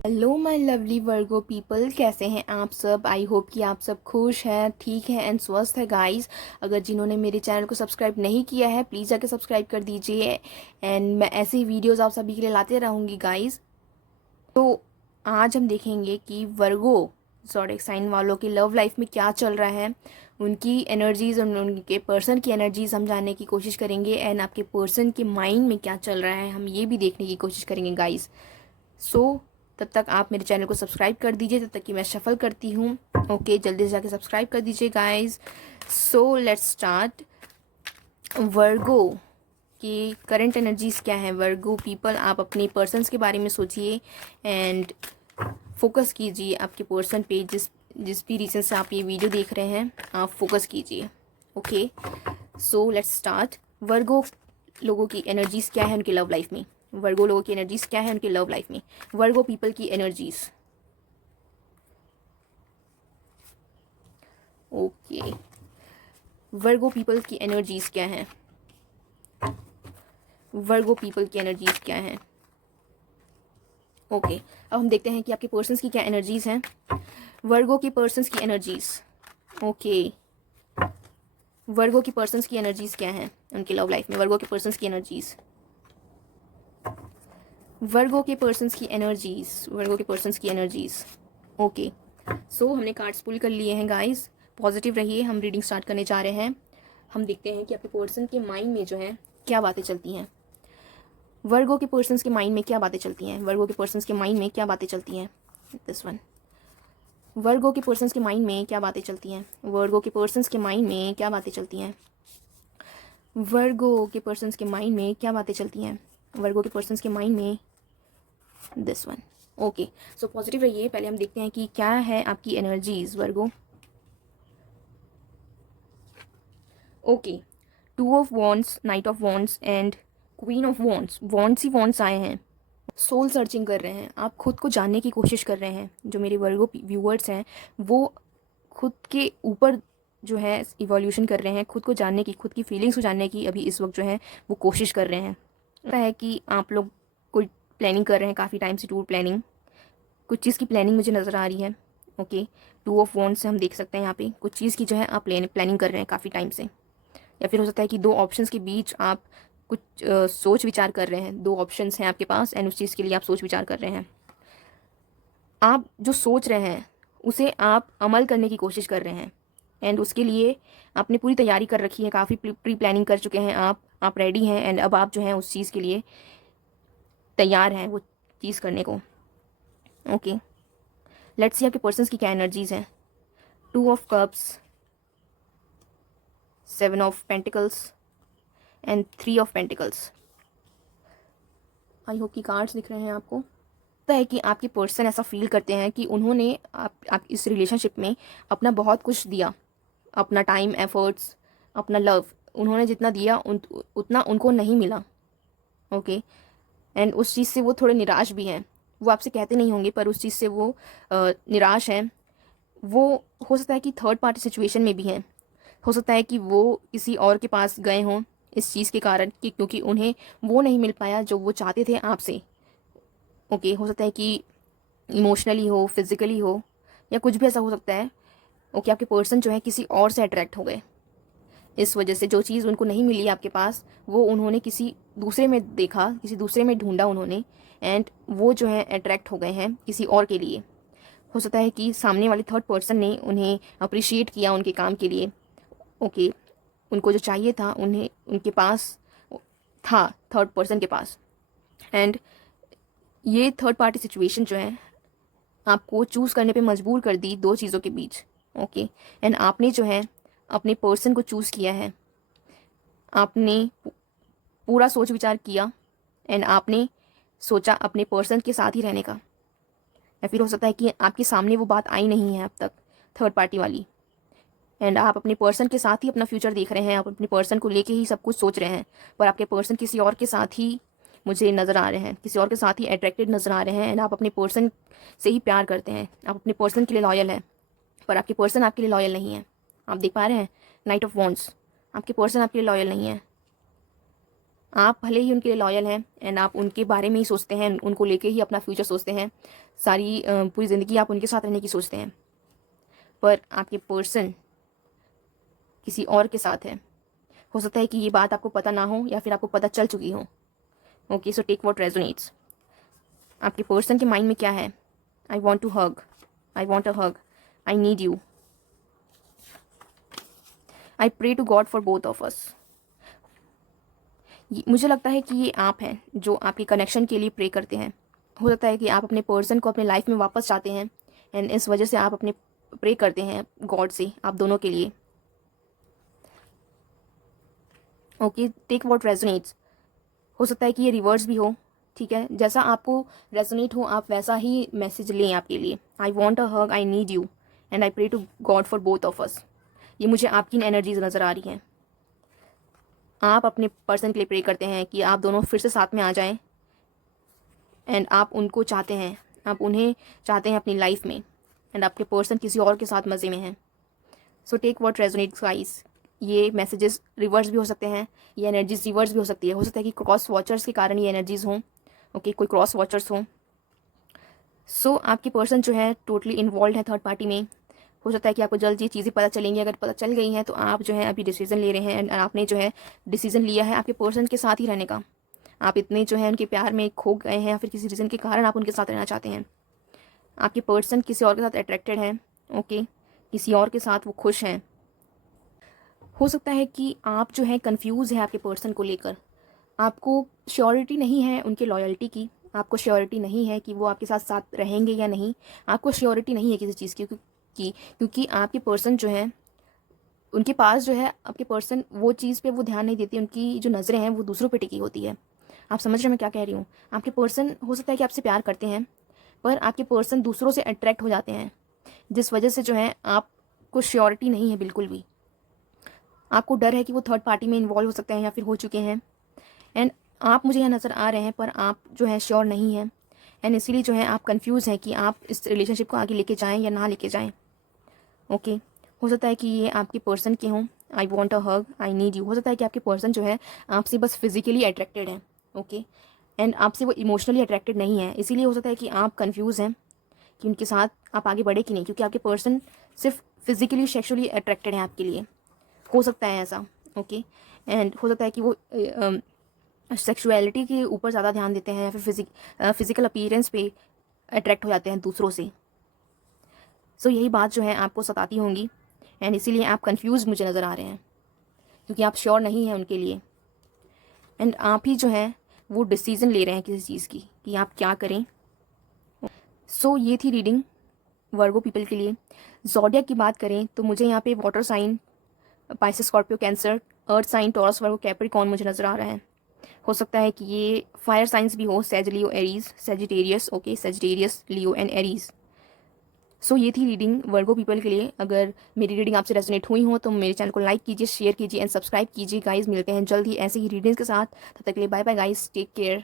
Hello my lovely Virgo people, कैसे हैं आप सब। आई होप कि आप सब खुश हैं, ठीक हैं एंड स्वस्थ है गाइस। अगर जिन्होंने मेरे चैनल को सब्सक्राइब नहीं किया है प्लीज़ जाके सब्सक्राइब कर दीजिए एंड मैं ऐसे ही वीडियोस आप सभी के लिए लाते रहूँगी गाइस। तो आज हम देखेंगे कि वर्गो ज़ोडिएक साइन वालों की लव लाइफ में क्या चल रहा है, उनकी एनर्जीज़ और उनके पर्सन की एनर्जीज़ हम जानने की कोशिश करेंगे एंड आपके पर्सन के माइंड में क्या चल रहा है हम ये भी देखने की कोशिश करेंगे गाइस। तब तक आप मेरे चैनल को सब्सक्राइब कर दीजिए, तब तक कि मैं शफल करती हूँ। ओके, जल्दी से जाके सब्सक्राइब कर दीजिए guys. So let's start. Virgo की करंट एनर्जीज क्या है। वर्गो पीपल, आप अपने पर्सन्स के बारे में सोचिए एंड फोकस कीजिए आपके पर्सन पे। जिस जिस भी रीज़न से आप ये वीडियो देख रहे हैं आप फोकस कीजिए। Okay, so let's start. Virgo लोगों की एनर्जीज क्या है उनकी लव लाइफ में। वर्गो लोगों की एनर्जीज क्या है उनकी लव लाइफ में। वर्गो पीपल की एनर्जीज। ओके, वर्गो पीपल की एनर्जीज क्या है। वर्गो पीपल की एनर्जीज क्या है। ओके, अब हम देखते हैं कि आपके पर्सन्स की क्या एनर्जीज हैं। वर्गो की पर्सन्स की एनर्जीज। ओके, वर्गो की पर्सन्स की एनर्जीज क्या है उनकी लव लाइफ में। वर्गो के पर्सन्स की एनर्जीज। वर्गो के पर्सन्स की एनर्जीज। वर्गो के पर्सन्स की एनर्जीज। ओके, सो हमने कार्ड्स पुल कर लिए हैं गाइस। पॉजिटिव रहिए, हम रीडिंग स्टार्ट करने जा रहे हैं। हम देखते हैं कि आपके पर्सन के माइंड में जो है क्या बातें चलती हैं। वर्गो के पर्सन्स के माइंड में क्या बातें चलती हैं। वर्गो के पर्सन्स के माइंड में क्या बातें चलती हैं। This one. वर्गो के पर्सन्स के माइंड में क्या बातें चलती हैं। वर्गो के पर्सन्स के माइंड में क्या बातें चलती हैं। वर्गो के पर्सन्स के माइंड में क्या बातें चलती हैं। वर्गो के पर्सन्स के माइंड में this one. Okay, so positive रहिए। पहले हम देखते हैं कि क्या है आपकी energies Virgo. Okay, two of wands, night of wands and queen of wands. Wands he wands आए हैं। सोल सर्चिंग कर रहे हैं, आप खुद को जानने की कोशिश कर रहे हैं। जो मेरे वर्गो व्यूअर्स हैं वो खुद के ऊपर जो है इवोल्यूशन कर रहे हैं, खुद को जानने की, खुद की फीलिंग्स को जानने की अभी इस वक्त जो है वो कोशिश कर रहे हैं। लगता है कि आप लोग कोई प्लानिंग कर रहे हैं काफ़ी टाइम से, टूर प्लानिंग, कुछ चीज़ की प्लानिंग मुझे नज़र आ रही है। ओके, टू ऑफ वॉन्ड्स से हम देख सकते हैं यहाँ पे कुछ चीज़ की जो है आप प्लानिंग कर रहे हैं काफ़ी टाइम से। या फिर हो सकता है कि दो ऑप्शंस के बीच आप कुछ सोच विचार कर रहे हैं। दो ऑप्शंस हैं आपके पास एंड उस चीज़ के लिए आप सोच विचार कर रहे हैं। आप जो सोच रहे हैं उसे आप अमल करने की कोशिश कर रहे हैं एंड उसके लिए आपने पूरी तैयारी कर रखी है, काफ़ी प्री प्लानिंग कर चुके हैं आप रेडी हैं एंड अब आप जो हैं उस चीज़ के लिए तैयार हैं वो चीज़ करने को। ओके, लेट्स सी आपके पर्सन्स की क्या एनर्जीज हैं। Two of cups, seven of pentacles and three of pentacles. I hope की कार्ड्स दिख रहे हैं आपको। लगता है कि आपके पर्सन ऐसा फील करते हैं कि उन्होंने आप इस रिलेशनशिप में अपना बहुत कुछ दिया, अपना टाइम, एफर्ट्स, अपना लव, उन्होंने जितना दिया उतना उनको नहीं मिला। ओके, एंड उस चीज़ से वो थोड़े निराश भी हैं। वो आपसे कहते नहीं होंगे पर उस चीज़ से वो निराश हैं। वो हो सकता है कि थर्ड पार्टी सिचुएशन में भी हैं। हो सकता है कि वो किसी और के पास गए हों इस चीज़ के कारण कि क्योंकि उन्हें वो नहीं मिल पाया जो वो चाहते थे आपसे। ओके, हो सकता है कि इमोशनली हो, फिज़िकली हो, या कुछ भी ऐसा हो सकता है। ओके, आपके पर्सन जो है किसी और से अट्रैक्ट हो गए। इस वजह से जो चीज़ उनको नहीं मिली आपके पास वो उन्होंने किसी दूसरे में देखा, किसी दूसरे में ढूंढा उन्होंने एंड वो जो है अट्रैक्ट हो गए हैं किसी और के लिए। हो सकता है कि सामने वाले थर्ड पर्सन ने उन्हें अप्रिशिएट किया उनके काम के लिए। ओके, उनको जो चाहिए था उन्हें उनके पास था, थर्ड पर्सन के पास। एंड ये थर्ड पार्टी सिचुएशन जो है आपको चूज़ करने पे मजबूर कर दी दो चीज़ों के बीच। ओके, एंड आपने जो है अपने पर्सन को चूज़ किया है। आपने पूरा सोच विचार किया एंड आपने सोचा अपने पर्सन के साथ ही रहने का। या फिर हो सकता है कि आपके सामने वो बात आई नहीं है अब तक, थर्ड पार्टी वाली, एंड आप अपने पर्सन के साथ ही अपना फ्यूचर देख रहे हैं। आप अपने पर्सन को लेके ही सब कुछ सोच रहे हैं पर आपके पर्सन किसी और के साथ ही मुझे नज़र आ रहे हैं, किसी और के साथ ही अट्रैक्टेड नज़र आ रहे हैं एंड आप अपने पर्सन से ही प्यार करते हैं। आप अपने पर्सन के लिए लॉयल हैं पर आपके पर्सन आपके लिए लॉयल नहीं है। आप देख पा रहे हैं नाइट ऑफ वॉन्ड्स, आपके पर्सन आपके लिए लॉयल नहीं है। आप भले ही उनके लिए लॉयल हैं एंड आप उनके बारे में ही सोचते हैं, उनको लेके ही अपना फ्यूचर सोचते हैं, सारी पूरी ज़िंदगी आप उनके साथ रहने की सोचते हैं, पर आपके पर्सन किसी और के साथ है। हो सकता है कि ये बात आपको पता ना हो या फिर आपको पता चल चुकी हो। Okay, so take what resonates. आपके पर्सन के माइंड में क्या है? I want to hug, I want a hug, I need you, I pray to God for both of us. मुझे लगता है कि ये आप हैं जो आपके कनेक्शन के लिए प्रे करते हैं। हो सकता है कि आप अपने पर्सन को अपने लाइफ में वापस चाहते हैं एंड इस वजह से आप अपने प्रे करते हैं गॉड से आप दोनों के लिए। Okay, take what resonates. हो सकता है कि ये रिवर्स भी हो, ठीक है, जैसा आपको रेजोनेट हो आप वैसा ही मैसेज लें आपके लिए। I want a hug, I need you and I pray to God for both of us. ये मुझे आपकी एनर्जीज नज़र आ रही हैं। आप अपने पर्सन के लिए प्रे करते हैं कि आप दोनों फिर से साथ में आ जाएं एंड आप उनको चाहते हैं, आप उन्हें चाहते हैं अपनी लाइफ में एंड आपके पर्सन किसी और के साथ मज़े में हैं। So take what resonates guys. ये मैसेजेस रिवर्स भी हो सकते हैं, ये एनर्जीज रिवर्स भी हो सकती है। हो सकता है कि क्रॉस वॉचर्स के कारण ये एनर्जीज हों। ओके, कोई क्रॉस वॉचर्स हों। सो आपके पर्सन जो है टोटली इन्वॉल्व है थर्ड पार्टी में। हो सकता है कि आपको जल्द ये चीज़ें पता चलेंगी। अगर पता चल गई हैं तो आप जो है अभी डिसीजन ले रहे हैं, आपने जो है डिसीजन लिया है आपके पर्सन के साथ ही रहने का। आप इतने जो है उनके प्यार में खो गए हैं या फिर किसी रीज़न के कारण आप उनके साथ रहना चाहते हैं। आपके पर्सन किसी और के साथ अट्रैक्टेड है। ओके, किसी और के साथ वो खुश हैं। हो सकता है कि आप जो है कंफ्यूज है आपके पर्सन को लेकर। आपको श्योरिटी नहीं है उनके लॉयल्टी की, आपको श्योरिटी नहीं है कि वो आपके साथ साथ रहेंगे या नहीं, आपको श्योरिटी नहीं है किसी चीज़ की, क्योंकि आपके पर्सन जो है उनके पास जो है आपके पर्सन वो चीज़ पे वो ध्यान नहीं देती, उनकी जो नज़रें हैं वो दूसरों पे टिकी होती है। आप समझ रहे हैं मैं क्या कह रही हूँ? आपके पर्सन हो सकता है कि आपसे प्यार करते हैं पर आपके पर्सन दूसरों से अट्रैक्ट हो जाते हैं, जिस वजह से जो है आपको श्योरिटी नहीं है बिल्कुल भी। आपको डर है कि वो थर्ड पार्टी में इन्वॉल्व हो सकते हैं या फिर हो चुके हैं एंड आप मुझे यहाँ नज़र आ रहे हैं पर आप जो है श्योर नहीं हैं एंड इसीलिए जो है आप कंफ्यूज हैं कि आप इस रिलेशनशिप को आगे लेके जाएं या ना लेके जाएं। ओके, हो सकता है कि ये आपके पर्सन के हों। आई want a hug, I need you. हो सकता है कि आपके पर्सन जो है आपसे बस फिजिकली अट्रैक्टेड है। ओके, एंड आपसे वो इमोशनली अट्रैक्टेड नहीं है, इसीलिए हो सकता है कि आप कंफ्यूज हैं कि उनके साथ आप आगे बढ़े कि नहीं, क्योंकि आपके पर्सन सिर्फ फिजिकली सेक्सुअली अट्रैक्टेड है आपके लिए। हो सकता है ऐसा। ओके, एंड हो सकता है कि वो सेक्सुअलिटी के ऊपर ज़्यादा ध्यान देते हैं या फिर फिजिकल अपीयरेंस पे अट्रैक्ट हो जाते हैं दूसरों से। सो यही बात जो है आपको सताती होंगी एंड इसीलिए आप कंफ्यूज मुझे नज़र आ रहे हैं, क्योंकि आप श्योर नहीं हैं उनके लिए एंड आप ही जो है वो डिसीज़न ले रहे हैं किसी चीज़ की कि आप क्या करें। सो ये थी रीडिंग वर्गो पीपल के लिए। ज़ोडिएक की बात करें तो मुझे यहाँ पे water sign Pisces, Scorpio, Cancer, earth sign, Taurus, Virgo, Capricorn मुझे नज़र आ रहा है। हो सकता है कि ये फायर साइंस भी हो, सेज, Leo, Aries, Sagittarius. Okay, Sagittarius, Leo and Aries. So ये थी रीडिंग वर्गो पीपल के लिए। अगर मेरी रीडिंग आपसे रेजोनेट हुई हो तो मेरे चैनल को लाइक कीजिए, शेयर कीजिए एंड सब्सक्राइब कीजिए गाइस। मिलते हैं जल्द ही ऐसे ही रीडिंग्स के साथ। तब तक के लिए bye bye guys, take care.